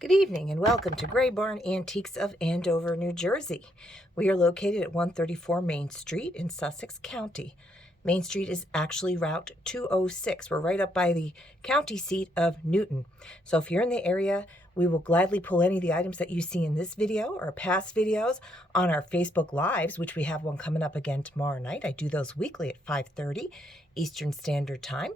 Good evening and welcome to Gray Barn Antiques of Andover, New Jersey. We are located at 134 Main Street in Sussex County. Main Street is actually Route 206. We're right up by the county seat of Newton. So if you're in the area, we will gladly pull any of the items that you see in this video or past videos on our Facebook Lives, which we have one coming up again tomorrow night. I do those weekly at 5:30 Eastern Standard Time.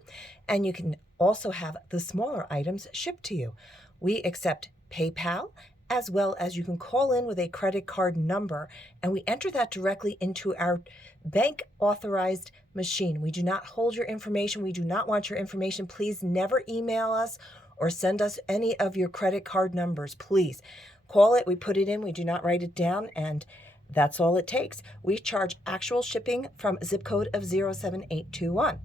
And you can also have the smaller items shipped to you. We accept PayPal, as well as you can call in with a credit card number, and we enter that directly into our bank authorized machine. We do not hold your information. We do not want your information. Please never email us or send us any of your credit card numbers. Please call it. We put it in. We do not write it down, and that's all it takes. We charge actual shipping from a zip code of 07821.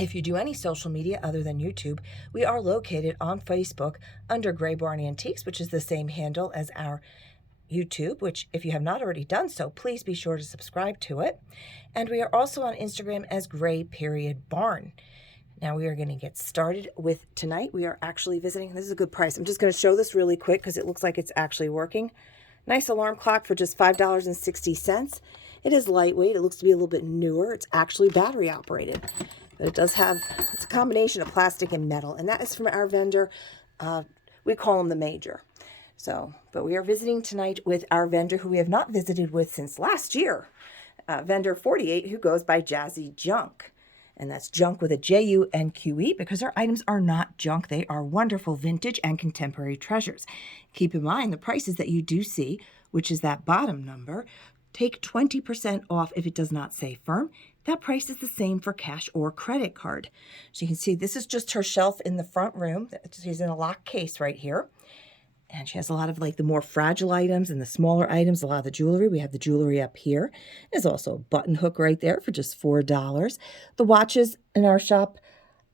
If you do any social media other than YouTube, we are located on Facebook under Gray Barn Antiques, which is the same handle as our YouTube, which if you have not already done so, please be sure to subscribe to it. And we are also on Instagram as Gray.Barn. Now we are going to get started with tonight. We are actually visiting. This is a good price. I'm just going to show this really quick because it looks like it's actually working. Nice alarm clock for just $5.60. It is lightweight. It looks to be a little bit newer. It's actually battery operated. But it does have, it's a combination of plastic and metal, and that is from our vendor. We call him the Major. So, but we are visiting tonight with our vendor who we have not visited with since last year, vendor 48, who goes by Jazzy Junque. And that's junk with a Junque because our items are not junk. They are wonderful vintage and contemporary treasures. Keep in mind the prices that you do see, which is that bottom number, take 20% off if it does not say firm. That price is the same for cash or credit card. So you can see this is just her shelf in the front room. She's in a locked case right here. And she has a lot of like the more fragile items and the smaller items, a lot of the jewelry. We have the jewelry up here. There's also a button hook right there for just $4. The watches in our shop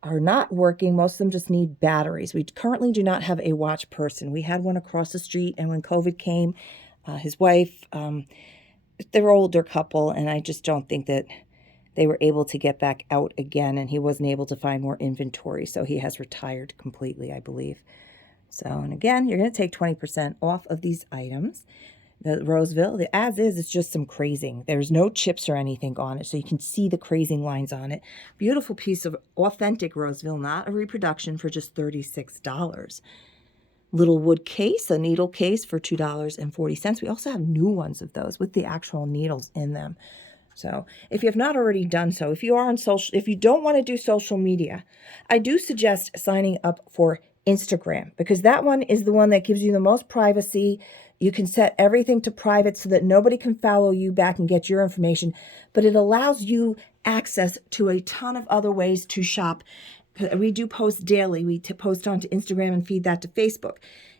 are not working. Most of them just need batteries. We currently do not have a watch person. We had one across the street, and when COVID came, his wife, they're an older couple, and I just don't think that they were able to get back out again, and he wasn't able to find more inventory, so he has retired completely, I believe. So, and again, you're going to take 20% off of these items. The Roseville, the as is, it's just some crazing. There's no chips or anything on it, so you can see the crazing lines on it. Beautiful piece of authentic Roseville, not a reproduction, for just $36. Little wood case, a needle case for $2.40. We also have new ones of those with the actual needles in them. So if you have not already done so, if you are on social, if you don't want to do social media, I do suggest signing up for Instagram, because that one is the one that gives you the most privacy. You can set everything to private so that nobody can follow you back and get your information, but it allows you access to a ton of other ways to shop. We do post daily. We post onto Instagram and feed that to Facebook.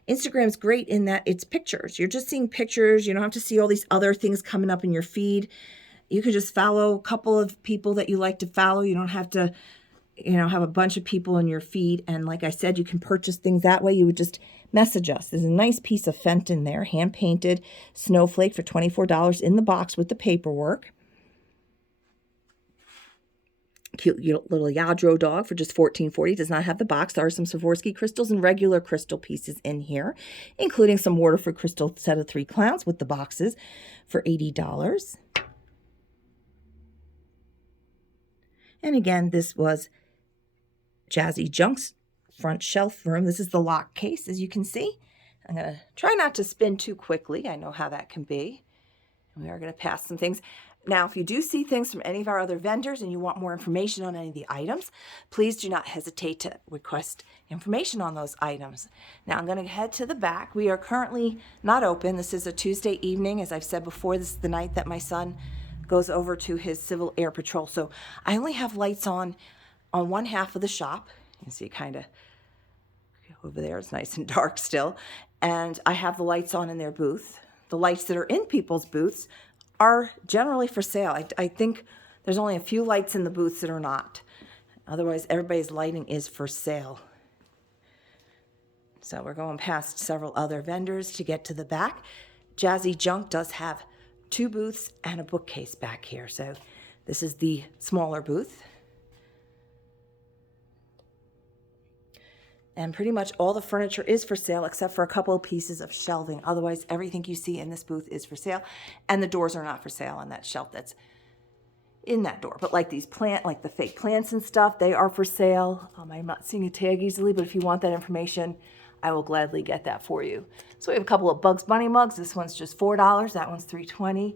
Instagram's great in that it's pictures. You're just seeing pictures. You don't have to see all these other things coming up in your feed. You can just follow a couple of people that you like to follow. You don't have to, have a bunch of people in your feed. And like I said, you can purchase things that way. You would just message us. There's a nice piece of Fenton there, hand-painted snowflake for $24 in the box with the paperwork. Cute little Yadro dog for just $14.40. Does not have the box. There are some Swarovski crystals and regular crystal pieces in here, including some Waterford crystal set of 3 clowns with the boxes for $80. And again, this was Jazzy Junque's front shelf room. This is the lock case, as you can see. I'm going to try not to spin too quickly. I know how that can be. We are going to pass some things. Now, if you do see things from any of our other vendors and you want more information on any of the items, please do not hesitate to request information on those items. Now, I'm going to head to the back. We are currently not open. This is a Tuesday evening. As I've said before, this is the night that my son goes over to his Civil Air Patrol. So I only have lights on one half of the shop. You can see kind of over there. It's nice and dark still. And I have the lights on in their booth. The lights that are in people's booths are generally for sale. I think there's only a few lights in the booths that are not. Otherwise, everybody's lighting is for sale. So we're going past several other vendors to get to the back. Jazzy Junque does have 2 booths and a bookcase back here. So this is the smaller booth. And pretty much all the furniture is for sale except for a couple of pieces of shelving. Otherwise, everything you see in this booth is for sale. And the doors are not for sale on that shelf that's in that door. But like these like the fake plants and stuff, they are for sale. I'm not seeing a tag easily, but if you want that information, I will gladly get that for you. So we have a couple of Bugs Bunny mugs. This one's just $4. That one's $3.20.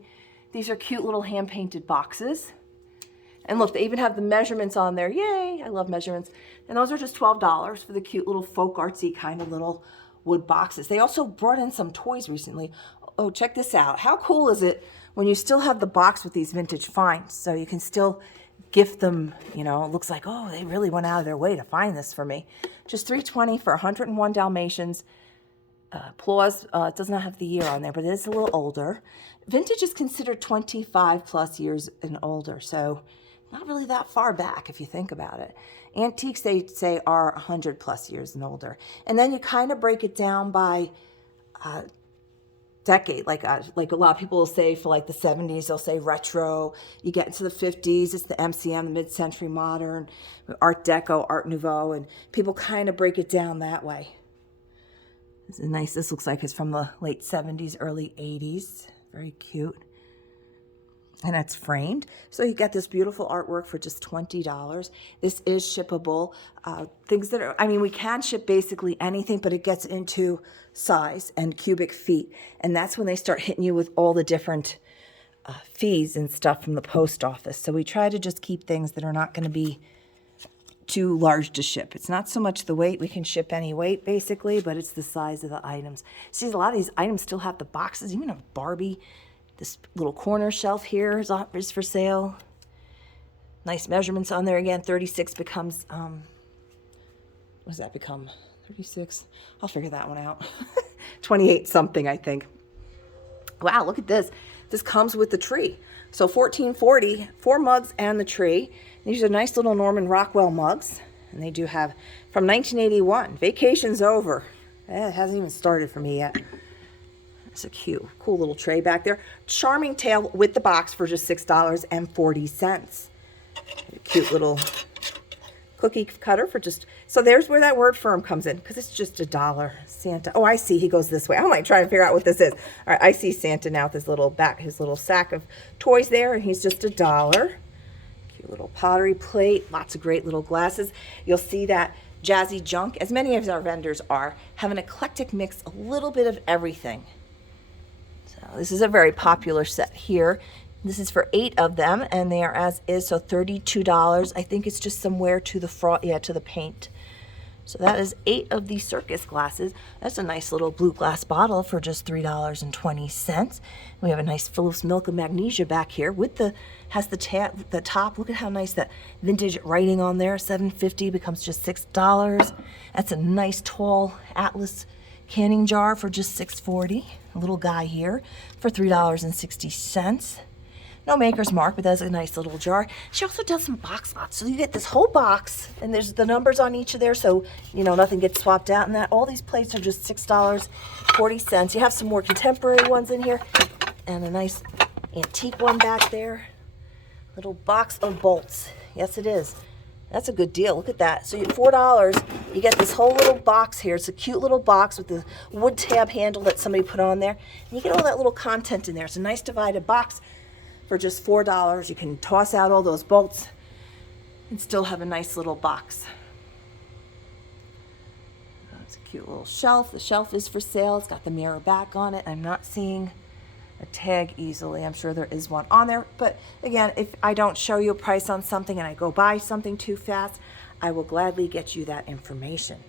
These are cute little hand-painted boxes. And look, they even have the measurements on there. Yay, I love measurements. And those are just $12 for the cute little folk artsy kind of little wood boxes. They also brought in some toys recently. Oh, check this out. How cool is it when you still have the box with these vintage finds? So you can still gift them, you know, it looks like, oh, they really went out of their way to find this for me. Just $3.20 for 101 Dalmatians. Applause, it does not have the year on there, but it is a little older. Vintage is considered 25 plus years and older, so not really that far back if you think about it. Antiques, they say, are 100 plus years and older. And then you kind of break it down by decade. Like a lot of people will say for like the 70s, they'll say retro. You get into the 50s, it's the MCM, the mid-century modern, Art Deco, Art Nouveau, and people kind of break it down that way. This is nice. This looks like it's from the late 70s, early 80s. Very cute. And it's framed. So you get this beautiful artwork for just $20. This is shippable. Things that are, I mean, we can ship basically anything, but it gets into size and cubic feet. And that's when they start hitting you with all the different fees and stuff from the post office. So we try to just keep things that are not going to be too large to ship. It's not so much the weight. We can ship any weight basically, but it's the size of the items. See, a lot of these items still have the boxes, even a Barbie. This little corner shelf here is for sale. Nice measurements on there again. 36 becomes, what does that become? 36? I'll figure that one out. 28 something, I think. Wow, look at this. This comes with the tree. So $14.40, 4 mugs and the tree. These are nice little Norman Rockwell mugs. And they do have, from 1981, vacation's over. It hasn't even started for me yet. It's a cool little tray back there. Charming tail with the box for just $6.40. Cute little cookie cutter for just, so there's where that word firm comes in, because it's just $1. Santa. Oh, I see. He goes this way. I might try and figure out what this is. All right, I see Santa now with his little sack of toys there, and he's just $1. Cute little pottery plate. Lots of great little glasses. You'll see that Jazzy Junque, as many of our vendors are, have an eclectic mix, a little bit of everything. This is a very popular set here. This is for 8 of them, and they are as is, so $32. I think it's just somewhere to the to the paint. So that is 8 of these circus glasses. That's a nice little blue glass bottle for just $3.20. We have a nice Phillips Milk of Magnesia back here with the top. Look at how nice that vintage writing on there. $7.50 becomes just $6. That's a nice tall Atlas canning jar for just $6.40. A little guy here for $3.60. No maker's mark, but that's a nice little jar. She also does some box lots. So you get this whole box, and there's the numbers on each of there, so you know nothing gets swapped out. And that all these plates are just $6.40. You have some more contemporary ones in here, and a nice antique one back there. Little box of bolts. Yes, it is. That's a good deal. Look at that. So at $4, you get this whole little box here. It's a cute little box with the wood tab handle that somebody put on there. And you get all that little content in there. It's a nice divided box for just $4. You can toss out all those bolts and still have a nice little box. It's a cute little shelf. The shelf is for sale. It's got the mirror back on it. I'm not seeing a tag easily. I'm sure there is one on there, but again, if I don't show you a price on something and I go buy something too fast, I will gladly get you that information.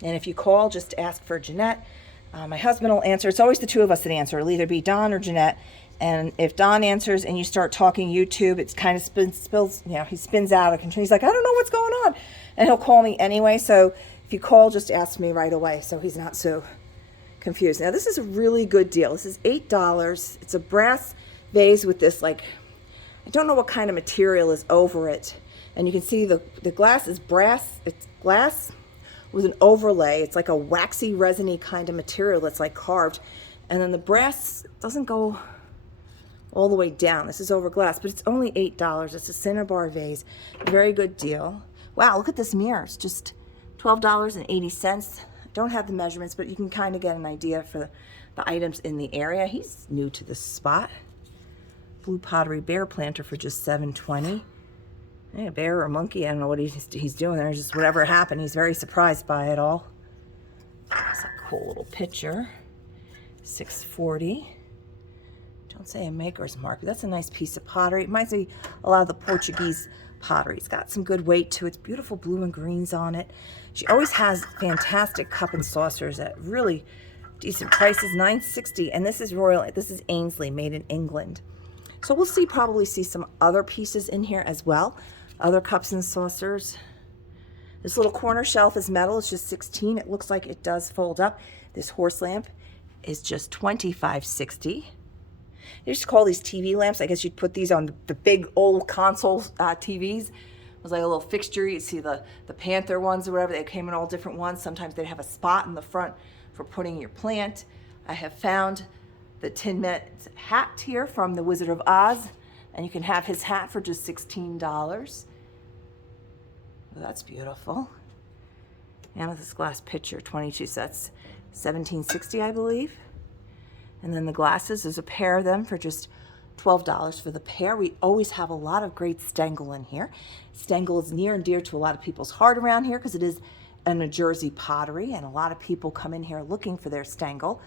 And if you call, just ask for Jeanette. My husband will answer. It's always the two of us that answer. It'll either be Don or Jeanette. And if Don answers and you start talking YouTube, it's kind of spills, you know, he spins out of control. He's like, I don't know what's going on. And he'll call me anyway. So if you call, just ask me right away so he's not so confused. Now this is a really good deal. This is $8. It's a brass vase with this, like, I don't know what kind of material is over it. And you can see the glass is brass. It's glass with an overlay. It's like a waxy, resiny kind of material that's like carved. And then the brass doesn't go all the way down. This is over glass, but it's only $8. It's a Cinnabar vase. Very good deal. Wow, look at this mirror. It's just $12.80. Don't have the measurements, but you can kind of get an idea for the items in the area. He's new to this spot. Blue pottery bear planter for just $7.20. Hey, a bear or a monkey, I don't know what he's doing there. Just whatever happened, he's very surprised by it all. That's a cool little picture. $6.40. Don't say a maker's mark. That's a nice piece of pottery. It reminds me a lot of the Portuguese pottery. It's got some good weight to it. It's beautiful blue and greens on it. She always has fantastic cup and saucers at really decent prices. $9.60. And this is Royal. This is Ainsley, made in England. So we'll probably see some other pieces in here as well. Other cups and saucers. This little corner shelf is metal. It's just $16. It looks like it does fold up. This horse lamp is just $25.60. They used to call these TV lamps. I guess you'd put these on the big old console TVs. It was like a little fixture. You'd see the Panther ones or whatever. They came in all different ones. Sometimes they'd have a spot in the front for putting your plant. I have found the Tin Man's hat here from the Wizard of Oz. And you can have his hat for just $16. Well, that's beautiful. Amethyst glass pitcher, 22 sets, $17.60, I believe. And then the glasses, there's a pair of them for just $12 for the pair. We always have a lot of great Stengel in here. Stengel is near and dear to a lot of people's heart around here because it is a New Jersey pottery, and a lot of people come in here looking for their Stengel.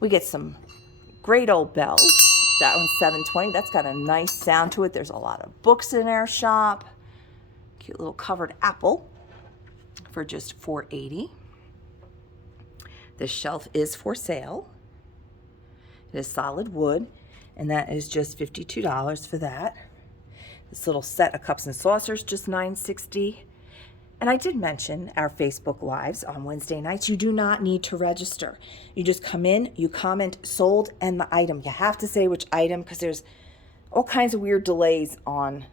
We get some great old bells. That one's $7.20. That's got a nice sound to it. There's a lot of books in our shop. Cute little covered apple for just $4.80. This shelf is for sale. It is solid wood, and that is just $52 for that. This little set of cups and saucers, just $9.60. And I did mention our Facebook Lives on Wednesday nights. You do not need to register. You just come in, you comment sold and the item. You have to say which item because there's all kinds of weird delays on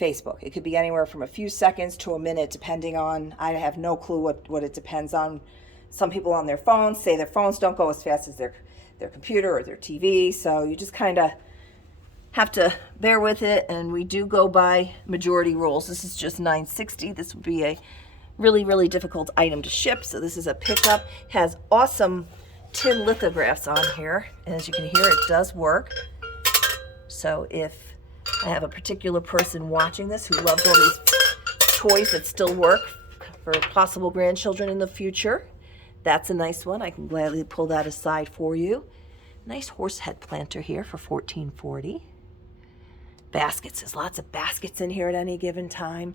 Facebook. It could be anywhere from a few seconds to a minute, depending on, I have no clue what it depends on. Some people on their phones say their phones don't go as fast as their computer or their TV, so you just kind of have to bear with it, and we do go by majority rules. This is just $9.60. This would be a really, really difficult item to ship, so this is a pickup. Has awesome tin lithographs on here, and as you can hear, it does work. So if I have a particular person watching this who loves all these toys that still work for possible grandchildren in the future, that's a nice one. I can gladly pull that aside for you. Nice horse head planter here for $14.40. Baskets. There's lots of baskets in here at any given time.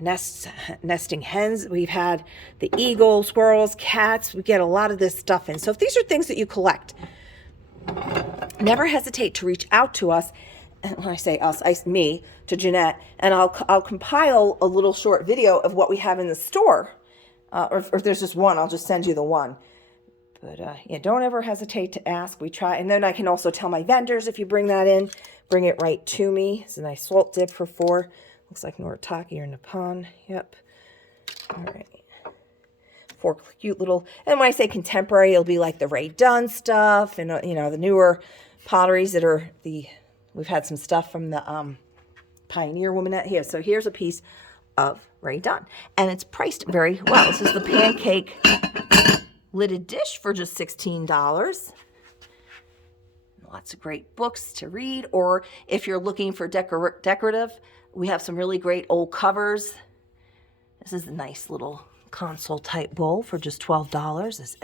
Nesting hens. We've had the eagle, squirrels, cats. We get a lot of this stuff in. So if these are things that you collect, never hesitate to reach out to us. And when I say us, me, to Jeanette, and I'll compile a little short video of what we have in the store. Or if there's just one, I'll just send you the one. But yeah, don't ever hesitate to ask. We try, and then I can also tell my vendors if you bring that in, bring it right to me. It's a nice salt dip for $4. Looks like Noritake or Nippon. Yep. All right. 4 cute little, and when I say contemporary, it'll be like the Ray Dunn stuff, and you know, the newer potteries that are we've had some stuff from the Pioneer woman out here. So here's a piece of Ray Dunn, and it's priced very well. This is the pancake lidded dish for just $16. Lots of great books to read, or if you're looking for decorative, we have some really great old covers. This is a nice little console type bowl for just $12. This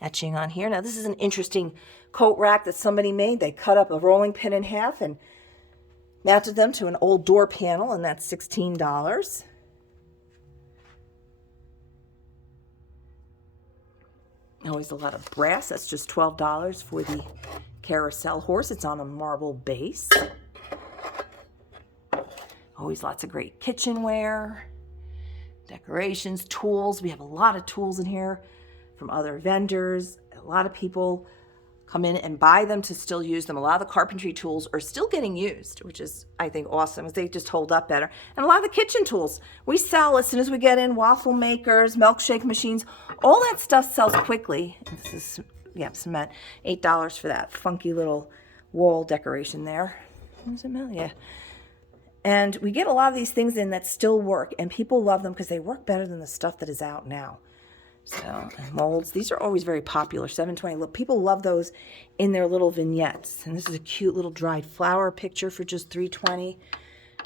etching on here. Now this is an interesting coat rack that somebody made. They cut up a rolling pin in half and mounted them to an old door panel, and that's $16. Always a lot of brass. That's just $12 for the carousel horse. It's on a marble base. Always lots of great kitchenware, decorations, tools. We have a lot of tools in here from other vendors. A lot of people come in and buy them to still use them. A lot of the carpentry tools are still getting used, which is, I think, awesome. They just hold up better. And a lot of the kitchen tools we sell as soon as we get in. Waffle makers, milkshake machines, all that stuff sells quickly. This is, yeah, cement. $8 for that funky little wall decoration there. What does it mean? Yeah. And we get a lot of these things in that still work, and people love them because they work better than the stuff that is out now. So, molds, these are always very popular. 720. Look, people love those in their little vignettes. And this is a cute little dried flower picture for just $3.20.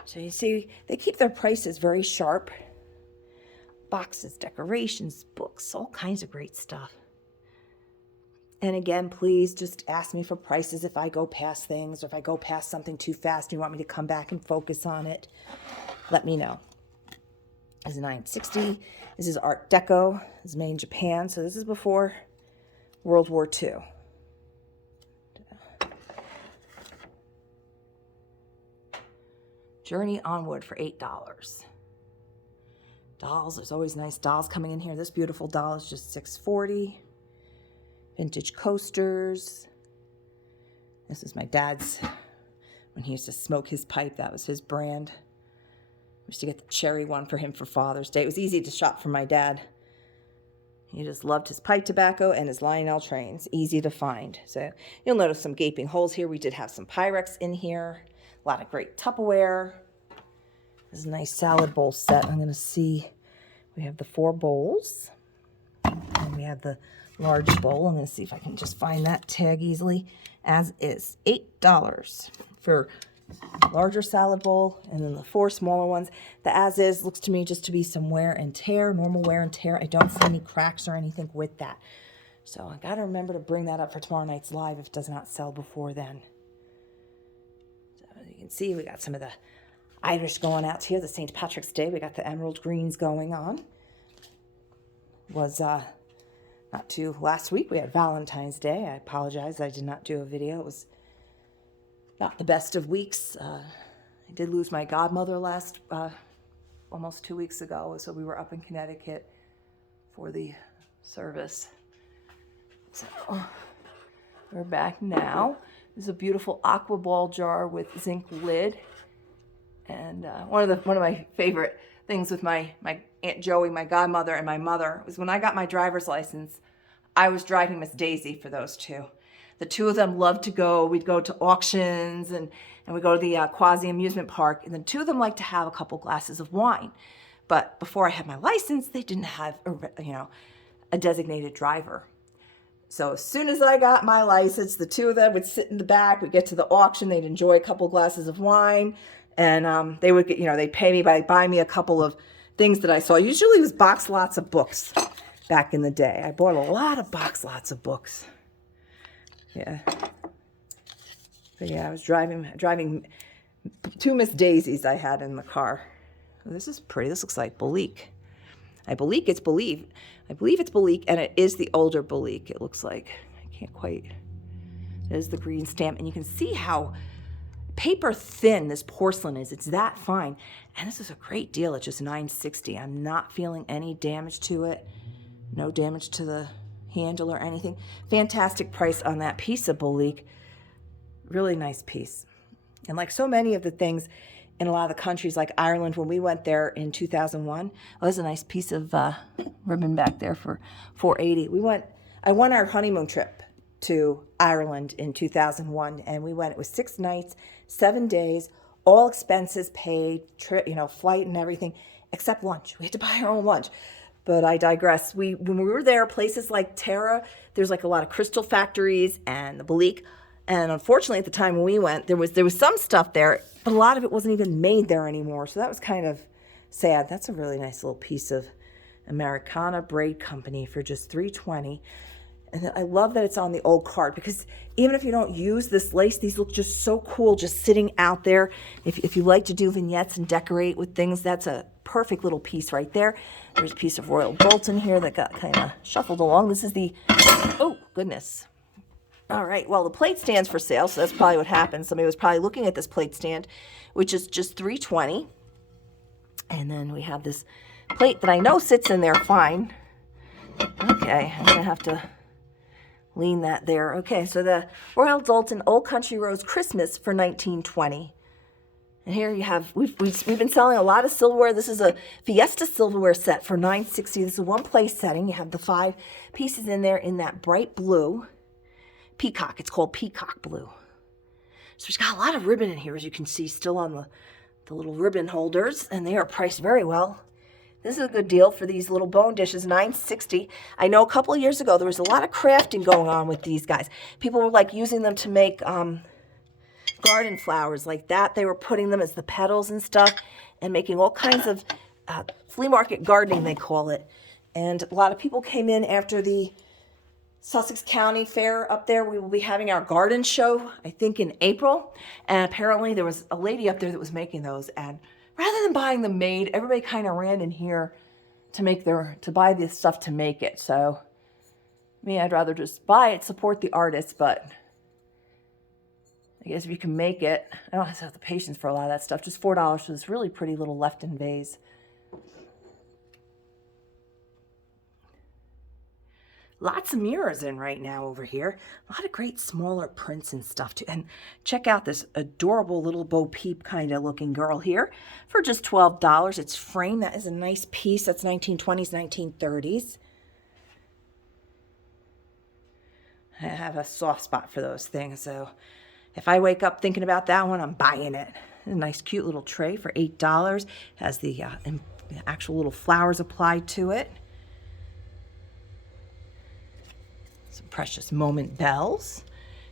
So you see, they keep their prices very sharp. Boxes, decorations, books, all kinds of great stuff. And again, please just ask me for prices if I go past things, or if I go past something too fast and you want me to come back and focus on it. Let me know. This is 960. This is Art Deco. This is made in Japan. So this is before World War II. Journey Onward for $8. Dolls, there's always nice dolls coming in here. This beautiful doll is just $6.40. Vintage coasters. This is my dad's. When he used to smoke his pipe, that was his brand. I used to get the cherry one for him for Father's Day. It was easy to shop for my dad. He just loved his pipe tobacco and his Lionel trains. Easy to find. So you'll notice some gaping holes here. We did have some Pyrex in here. A lot of great Tupperware. This is a nice salad bowl set. I'm going to see. We have the 4 bowls. And we have the large bowl. I'm going to see if I can just find that tag easily. As is. $8 for larger salad bowl, and then the 4 smaller ones. The as is looks to me just to be some wear and tear, normal wear and tear. I don't see any cracks or anything with that. So I got to remember to bring that up for tomorrow night's live if it does not sell before then. So as you can see, we got some of the Irish going out here, the St. Patrick's Day. We got the emerald greens going on. Was not too last week. We had Valentine's Day. I apologize. I did not do a video. It was not the best of weeks. I did lose my godmother last, almost 2 weeks ago. So we were up in Connecticut for the service. So we're back now. This is a beautiful aqua ball jar with zinc lid. And one of my favorite things with my Aunt Joey, my godmother, and my mother was when I got my driver's license, I was driving Miss Daisy for those two. The two of them loved to go. We'd go to auctions and we'd go to the Quasi amusement park. And the two of them liked to have a couple glasses of wine. But before I had my license, they didn't have a designated driver. So as soon as I got my license, the two of them would sit in the back. We'd get to the auction. They'd enjoy a couple glasses of wine. And they would get, they'd pay me by buying me a couple of things that I saw. Usually it was box lots of books back in the day. I bought a lot of box lots of books. Yeah. But yeah, I was driving 2 Miss Daisies I had in the car. Oh, this is pretty. This looks like Belique. I believe it's Belique, and it is the older Belique. It looks like. I can't quite. It is the green stamp, and you can see how paper thin this porcelain is. It's that fine, and this is a great deal at just $9.60. I'm not feeling any damage to it. No damage to the handle or anything. Fantastic price on that piece of Belique. Really nice piece. And like so many of the things in a lot of the countries like Ireland, when we went there in 2001, there's a nice piece of ribbon back there for $4.80. I won our honeymoon trip to Ireland in 2001, and we went. It was 6 nights, 7 days, all expenses paid, trip, flight and everything, except lunch. We had to buy our own lunch. But I digress. When we were there, places like Tara, there's like a lot of crystal factories and the Belique. And unfortunately, at the time when we went, there was some stuff there, but a lot of it wasn't even made there anymore. So that was kind of sad. That's a really nice little piece of Americana Braid Company for just $3.20. And I love that it's on the old card, because even if you don't use this lace, these look just so cool just sitting out there. If you like to do vignettes and decorate with things, that's a perfect little piece right there. There's a piece of Royal Bolton here that got kind of shuffled along. This is the, oh, goodness. All right, well, the plate stand's for sale, so that's probably what happened. Somebody was probably looking at this plate stand, which is just $3.20. And then we have this plate that I know sits in there fine. Okay, I'm going to have to lean that there. Okay, so the Royal Doulton Old Country Rose Christmas for $19.20. And here you have, we've been selling a lot of silverware. This is a Fiesta silverware set for $9.60. This is a one-place setting. You have the 5 pieces in there in that bright blue. Peacock. It's called Peacock Blue. So it's got a lot of ribbon in here, as you can see, still on the little ribbon holders, and they are priced very well. This is a good deal for these little bone dishes, $9.60. I know a couple of years ago there was a lot of crafting going on with these guys. People were like using them to make garden flowers like that. They were putting them as the petals and stuff and making all kinds of flea market gardening, they call it. And a lot of people came in after the Sussex County Fair up there. We will be having our garden show, I think in April. And apparently there was a lady up there that was making those. And rather than buying them made, everybody kind of ran in here to buy this stuff to make it. So, me, I'd rather just buy it, support the artists, but I guess if you can make it, I don't have the patience for a lot of that stuff. Just $4 for this really pretty little Lefton vase. Lots of mirrors in right now over here. A lot of great smaller prints and stuff too. And check out this adorable little Bo Peep kind of looking girl here for just $12. It's framed. That is a nice piece. That's 1920s, 1930s. I have a soft spot for those things. So if I wake up thinking about that one, I'm buying it. A nice cute little tray for $8. Has the actual little flowers applied to it. Some precious moment bells.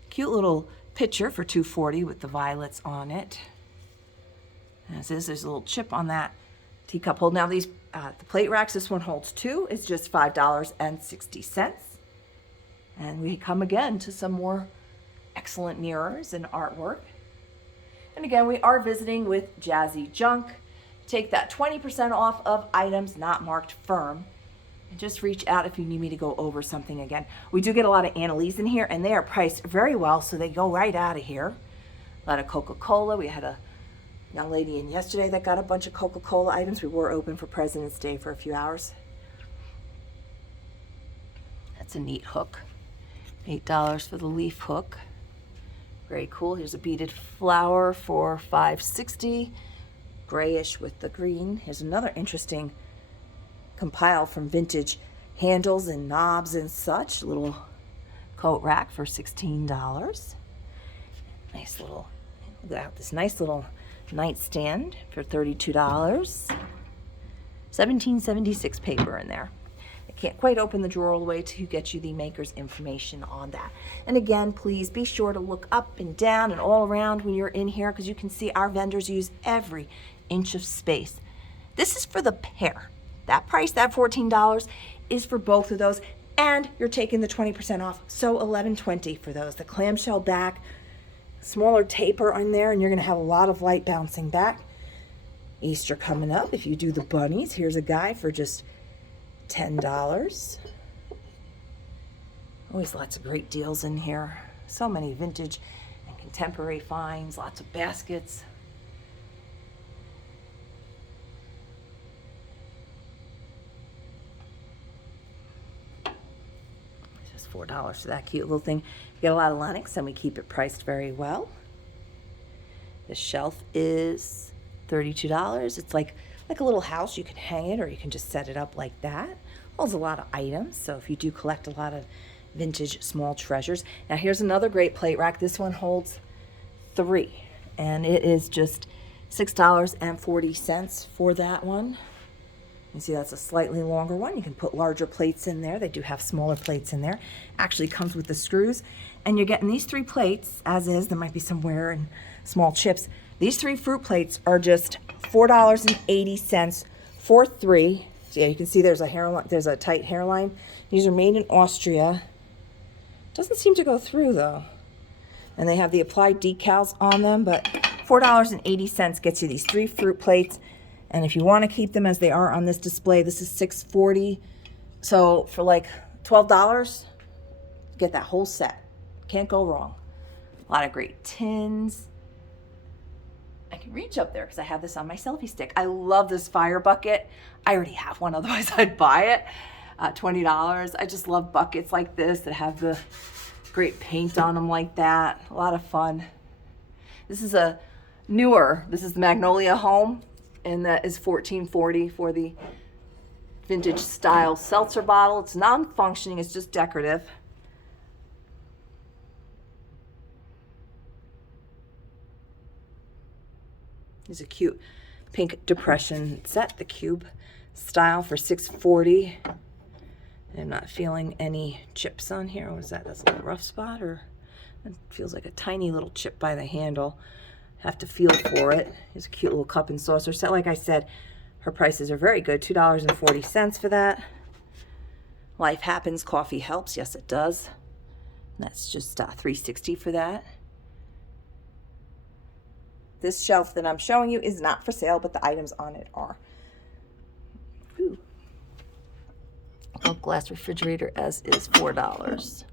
Cute little pitcher for $2.40 with the violets on it. As is, there's a little chip on that teacup holder. Now these, the plate racks, this one holds 2. It's just $5.60. And we come again to some more excellent mirrors and artwork. And again, we are visiting with Jazzy Junque. Take that 20% off of items not marked firm. And just reach out if you need me to go over something again. We do get a lot of Annalise in here, and they are priced very well, so they go right out of here. A lot of Coca-Cola. We had a young lady in yesterday that got a bunch of Coca-Cola items. We were open for President's Day for a few hours. That's a neat hook. $8 for the leaf hook. Very cool. Here's a beaded flower for $5.60. Grayish with the green. Here's another interesting compile from vintage handles and knobs and such. Little coat rack for $16. Nice little, look at this nice little nightstand for $32. 1776 paper in there. I can't quite open the drawer all the way to get you the maker's information on that. And again, please be sure to look up and down and all around when you're in here, because you can see our vendors use every inch of space. This is for the pair. That price, that $14, is for both of those, and you're taking the 20% off, so $11.20 for those. The clamshell back, smaller taper on there, and you're going to have a lot of light bouncing back. Easter coming up. If you do the bunnies, here's a guy for just $10. Always lots of great deals in here. So many vintage and contemporary finds, lots of baskets. Just $4 for that cute little thing. We get a lot of Lenox and we keep it priced very well. The shelf is $32. It's like a little house. You can hang it or you can just set it up like that. Holds a lot of items, so if you do collect a lot of vintage small treasures. Now here's another great plate rack. This one holds 3, and it is just $6.40 for that one. You see that's a slightly longer one. You can put larger plates in there. They do have smaller plates in there. Actually comes with the screws, and you're getting these 3 plates as is. There might be some wear and small chips. These 3 fruit plates are just $4.80 for 3. So yeah, you can see there's a hairline, there's a tight hairline. These are made in Austria. Doesn't seem to go through though. And they have the applied decals on them, but $4.80 gets you these 3 fruit plates. And if you want to keep them as they are on this display, this is $6.40. So for like $12, get that whole set. Can't go wrong. A lot of great tins. I can reach up there because I have this on my selfie stick. I love this fire bucket. I already have one, otherwise I'd buy it. $20. I just love buckets like this that have the great paint on them like that. A lot of fun. This is a newer, this is the Magnolia Home, and that is $14.40 for the vintage style seltzer bottle. It's non-functioning, it's just decorative. There's a cute pink depression set, the cube style for $6.40. I'm not feeling any chips on here. What is that? That's a little rough spot, or it feels like a tiny little chip by the handle. Have to feel for it. Here's a cute little cup and saucer set. Like I said, her prices are very good. $2.40 for that. Life happens, coffee helps. Yes, it does. That's just $3.60 for that. This shelf that I'm showing you is not for sale, but the items on it are. Ooh. Milk glass refrigerator as is $4.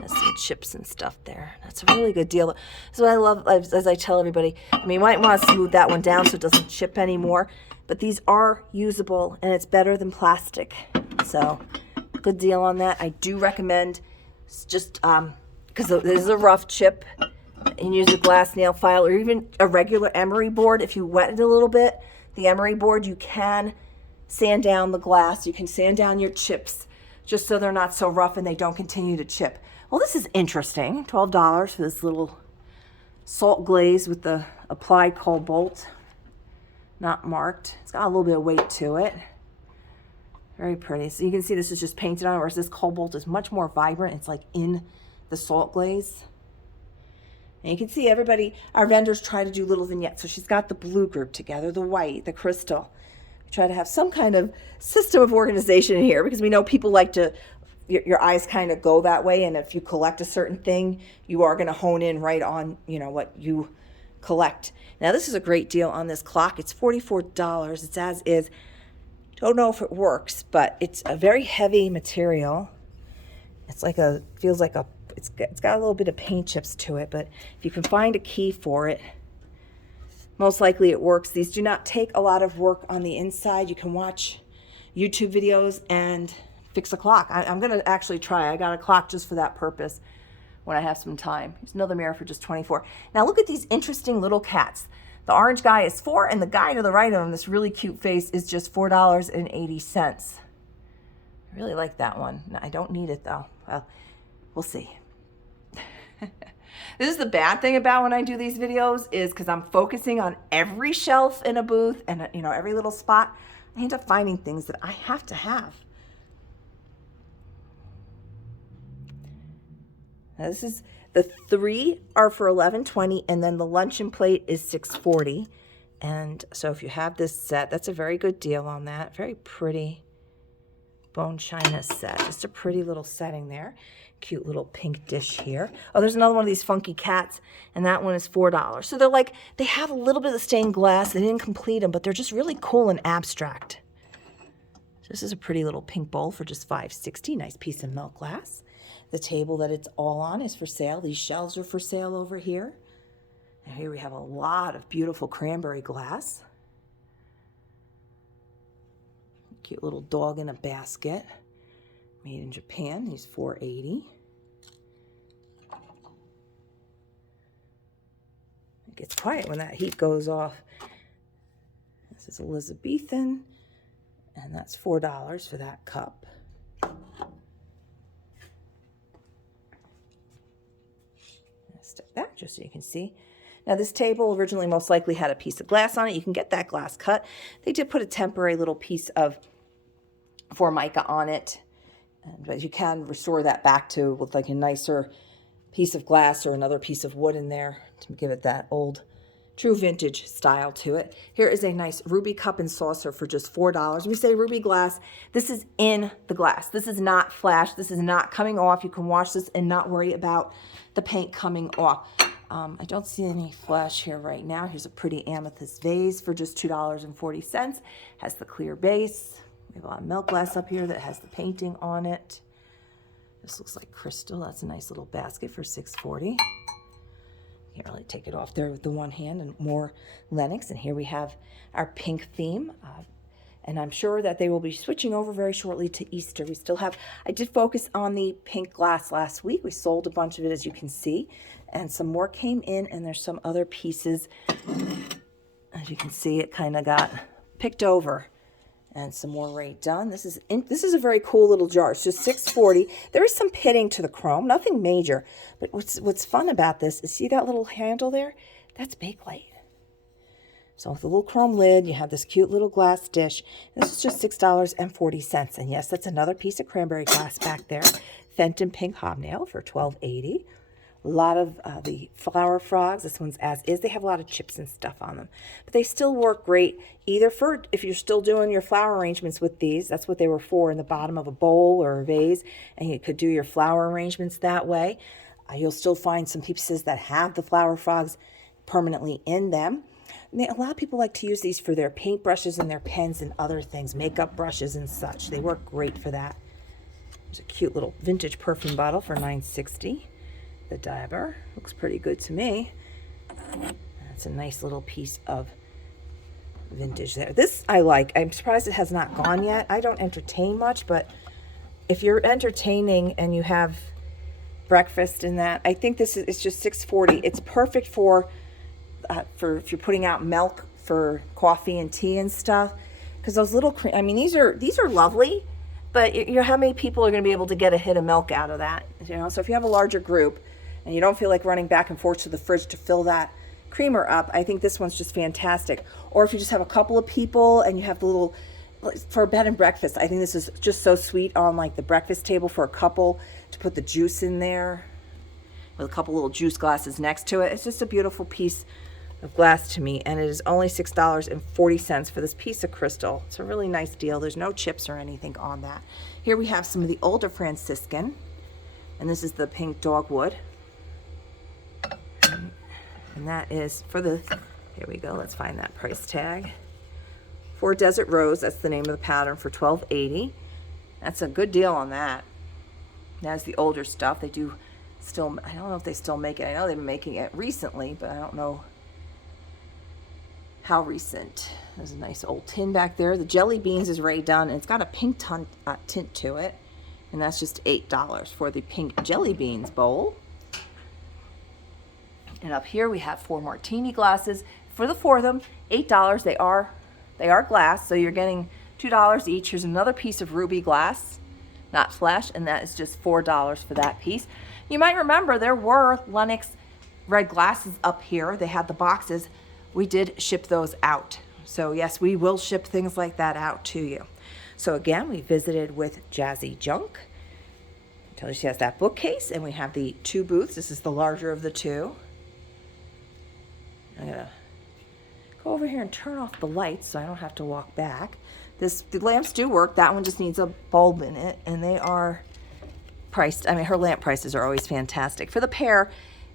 Has some chips and stuff there. That's a really good deal. So I love, as I tell everybody, I mean, you might want to smooth that one down so it doesn't chip anymore, but these are usable and it's better than plastic. So good deal on that. I do recommend just because this is a rough chip, and use a glass nail file or even a regular emery board. If you wet it a little bit, the emery board, you can sand down the glass. You can sand down your chips just so they're not so rough and they don't continue to chip. Well, this is interesting. $12 for this little salt glaze with the applied cobalt, not marked. It's got a little bit of weight to it. Very pretty. So you can see this is just painted on, whereas this cobalt is much more vibrant. It's like in the salt glaze. And you can see everybody, our vendors try to do little vignettes. So she's got the blue group together, the white, the crystal. We try to have some kind of system of organization in here because we know people like to, your eyes kind of go that way. And if you collect a certain thing, you are going to hone in right on, you know, what you collect. Now, this is a great deal on this clock. It's $44. It's as is. Don't know if it works, but it's a very heavy material. It's like a, feels like a, it's got a little bit of paint chips to it, but if you can find a key for it, most likely it works. These do not take a lot of work on the inside. You can watch YouTube videos and fix a clock. I'm going to actually try. I got a clock just for that purpose when I have some time. Here's another mirror for just $24. Now look at these interesting little cats. The orange guy is $4, and the guy to the right of him, this really cute face, is just $4.80. I really like that one. No, I don't need it though. Well, we'll see. This is the bad thing about when I do these videos is because I'm focusing on every shelf in a booth and, you know, every little spot, I end up finding things that I have to have. Now this is, the 3 are for $11.20, and then the luncheon plate is $6.40. And so if you have this set, that's a very good deal on that. Very pretty bone china set. Just a pretty little setting there. Cute little pink dish here. Oh, there's another one of these funky cats, and that one is $4. So they're like, they have a little bit of stained glass. They didn't complete them, but they're just really cool and abstract. So this is a pretty little pink bowl for just $5.60. Nice piece of milk glass. The table that it's all on is for sale. These shelves are for sale over here. And here we have a lot of beautiful cranberry glass. Cute little dog in a basket. Made in Japan. These $4.80. It gets quiet when that heat goes off. This is Elizabethan, and that's $4 for that cup. Step back just so you can see. Now this table originally most likely had a piece of glass on it. You can get that glass cut. They did put a temporary little piece of Formica on it. But you can restore that back to with like a nicer piece of glass or another piece of wood in there to give it that old, true vintage style to it. Here is a nice ruby cup and saucer for just $4. We say ruby glass. This is in the glass. This is not flash. This is not coming off. You can wash this and not worry about the paint coming off. I don't see any flash here right now. Here's a pretty amethyst vase for just $2.40. Has the clear base. We have a lot of milk glass up here that has the painting on it. This looks like crystal. That's a nice little basket for $6.40. Can't really take it off there with the one hand, and more Lenox. And here we have our pink theme. And I'm sure that they will be switching over very shortly to Easter. We still have, I did focus on the pink glass last week. We sold a bunch of it, as you can see. And some more came in, and there's some other pieces. As you can see, it kind of got picked over. And some more right done. This is a very cool little jar. It's just $6.40. There is some pitting to the chrome, nothing major. But what's fun about this is, see that little handle there? That's Bakelite. So with a little chrome lid, you have this cute little glass dish. This is just $6.40. And yes, that's another piece of cranberry glass back there. Fenton Pink Hobnail for $12.80. A lot of the flower frogs. This one's as is. They have a lot of chips and stuff on them. But they still work great either for if you're still doing your flower arrangements with these. That's what they were for, in the bottom of a bowl or a vase. And you could do your flower arrangements that way. You'll still find some pieces that have the flower frogs permanently in them. A lot of people like to use these for their paintbrushes and their pens and other things, makeup brushes and such. They work great for that. There's a cute little vintage perfume bottle for $9.60. The Dabber looks pretty good to me. That's a nice little piece of vintage there. This I like. I'm surprised it has not gone yet. I don't entertain much, but if you're entertaining and you have breakfast in that, I think this is, it's just $6.40. It's perfect for if you're putting out milk for coffee and tea and stuff, because those little I mean, these are lovely, but you know how many people are going to be able to get a hit of milk out of that, you know? So if you have a larger group and you don't feel like running back and forth to the fridge to fill that creamer up, I think this one's just fantastic. Or if you just have a couple of people and you have the little, for bed and breakfast, I think this is just so sweet on like the breakfast table for a couple to put the juice in there with a couple little juice glasses next to it. It's just a beautiful piece of glass to me, and it is only $6.40 for this piece of crystal. It's a really nice deal. There's no chips or anything on that. Here we have some of the older Franciscan, and this is the pink dogwood, and that is for the, here we go, let's find that price tag. For Desert Rose, that's the name of the pattern, for $12.80. That's a good deal on that. That's the older stuff. They do still, I don't know if they still make it. I know they've been making it recently, but I don't know how recent. There's a nice old tin back there. The jelly beans is already done, and it's got a pink tint to it, and that's just $8 for the pink jelly beans bowl. And up here we have 4 martini glasses. For the 4 of them, $8. They are glass, so you're getting $2 each. Here's another piece of ruby glass, not flesh, and that is just $4 for that piece. You might remember there were Lenox red glasses up here. They had the boxes. We did ship those out. So yes, we will ship things like that out to you. So again, we visited with Jazzy Junque. I told you she has that bookcase, and we have the 2 booths. This is the larger of the 2. I'm gonna go over here and turn off the lights so I don't have to walk back. The lamps do work. That one just needs a bulb in it, and they are priced. I mean, her lamp prices are always fantastic. For the pair,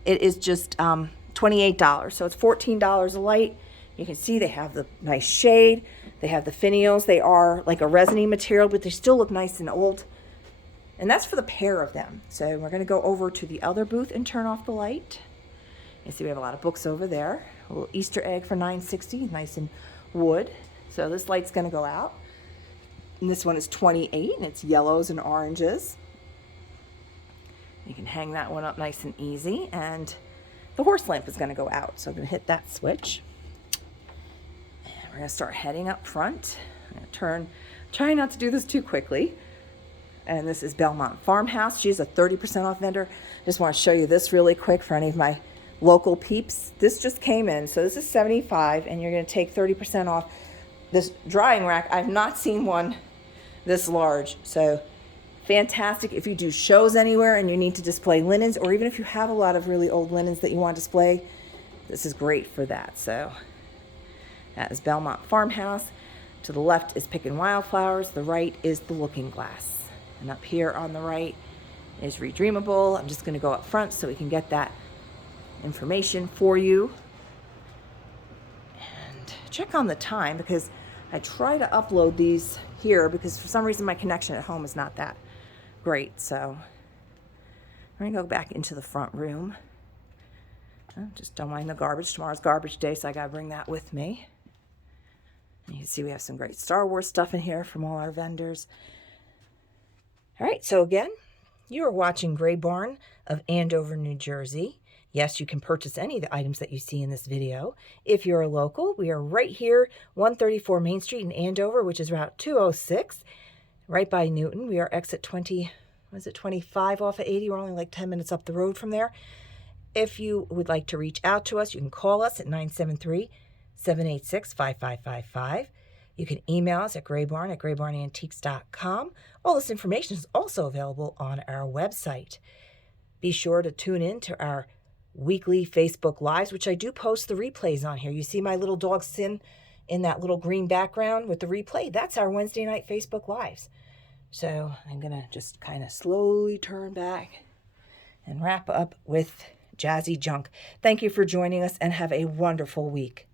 it is just $28. So it's $14 a light. You can see they have the nice shade. They have the finials. They are like a resiny material, but they still look nice and old. And that's for the pair of them. So we're going to go over to the other booth and turn off the light. You see we have a lot of books over there. A little Easter egg for $9.60, nice in wood. So this light's going to go out. And this one is $28, and it's yellows and oranges. You can hang that one up nice and easy. And the horse lamp is going to go out. So I'm going to hit that switch. And we're going to start heading up front. I'm going to turn, trying not to do this too quickly. And this is Belmont Farmhouse. She's a 30% off vendor. Just want to show you this really quick for any of my local peeps. This just came in. So this is $75, and you're going to take 30% off this drying rack. I've not seen one this large. So fantastic if you do shows anywhere and you need to display linens, or even if you have a lot of really old linens that you want to display, this is great for that. So that is Belmont Farmhouse. To the left is Pickin' Wildflowers. The right is the Looking Glass. And up here on the right is Redreamable. I'm just going to go up front so we can get that information for you. And check on the time, because I try to upload these here because for some reason my connection at home is not that great. So I'm going to go back into the front room. Just don't mind the garbage. Tomorrow's garbage day, so I got to bring that with me. You can see we have some great Star Wars stuff in here from all our vendors. All right, so again, you are watching Gray Barn of Andover, New Jersey. Yes, you can purchase any of the items that you see in this video. If you're a local, we are right here, 134 Main Street in Andover, which is Route 206, right by Newton. We are exit 25 off of 80. We're only like 10 minutes up the road from there. If you would like to reach out to us, you can call us at 786-5555. You can email us at graybarn@graybarnantiques.com. All this information is also available on our website. Be sure to tune in to our weekly Facebook Lives, which I do post the replays on here. You see my little dog Sin in that little green background with the replay? That's our Wednesday night Facebook Lives. So I'm going to just kind of slowly turn back and wrap up with Jazzy Junque. Thank you for joining us and have a wonderful week.